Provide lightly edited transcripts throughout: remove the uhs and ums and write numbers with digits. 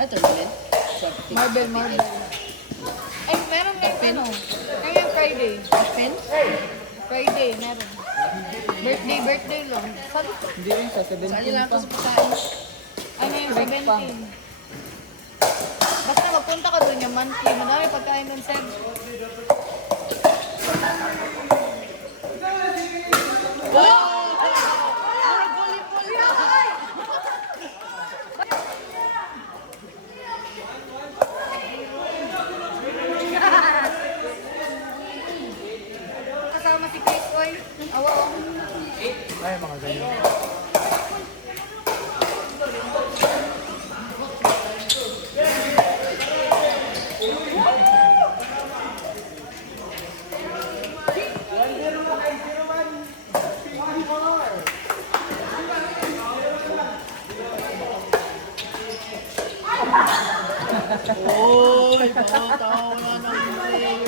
Ito ulit. Marble. Ay, meron ngayong ano. Ngayong Friday. Open? Friday, meron. Birthday lang. Hindi rin sa 17 Saan nila ako pa. sa pagkain? Ano yung 17? Basta magpunta ka doon yung monthly. Madami pagkain doon, Seb. Kasama si Chris, oy. Awa, oh. Ay, mga ganyan. Uy, tawa na ng player.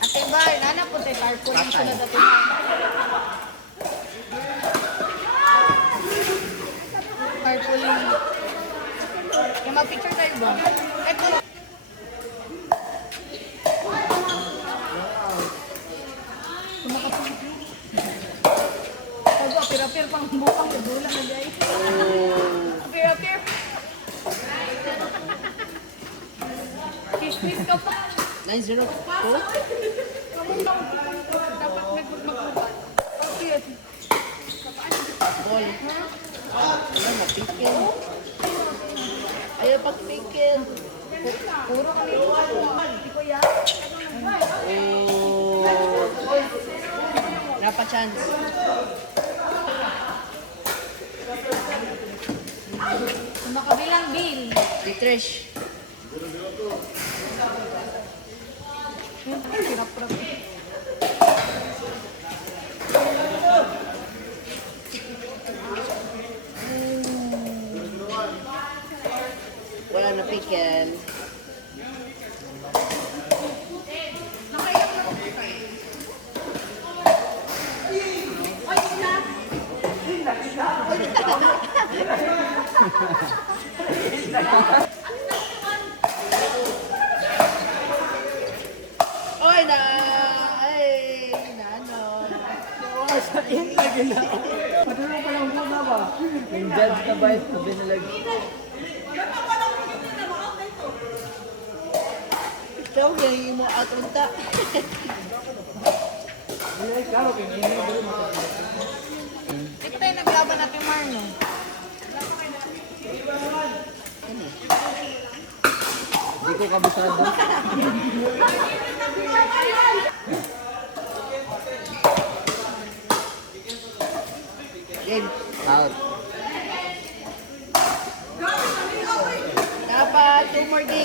Ate Bar, nana po tayo carpool yung sunod at carpooling. Yung mag-picture tayo ba? Ito. Sabi, apir-apir pang bukang nadula na guys. Apir-apir. Kiss-kiss ka pa. 9-0 po? Dapat mag-magkubat. Okay. Ball. Ayaw, mapikil. Ayaw pagpikil. Puro kami Hindi ko yan. Oh. Napa chance. Sa makabilang bill. Si Trish. Hirap-hirap. Wala na pikil. Oy na! Ay, nano. Matulong pa lang muna ba? Yung judge na ba ito? Sabi nila. Ikaw, yung mo out unta. Ay, karo, kaya Ito tayo naglaban natin Marno. hindi ko kabisado. Game. Out. Dapat 2 more games.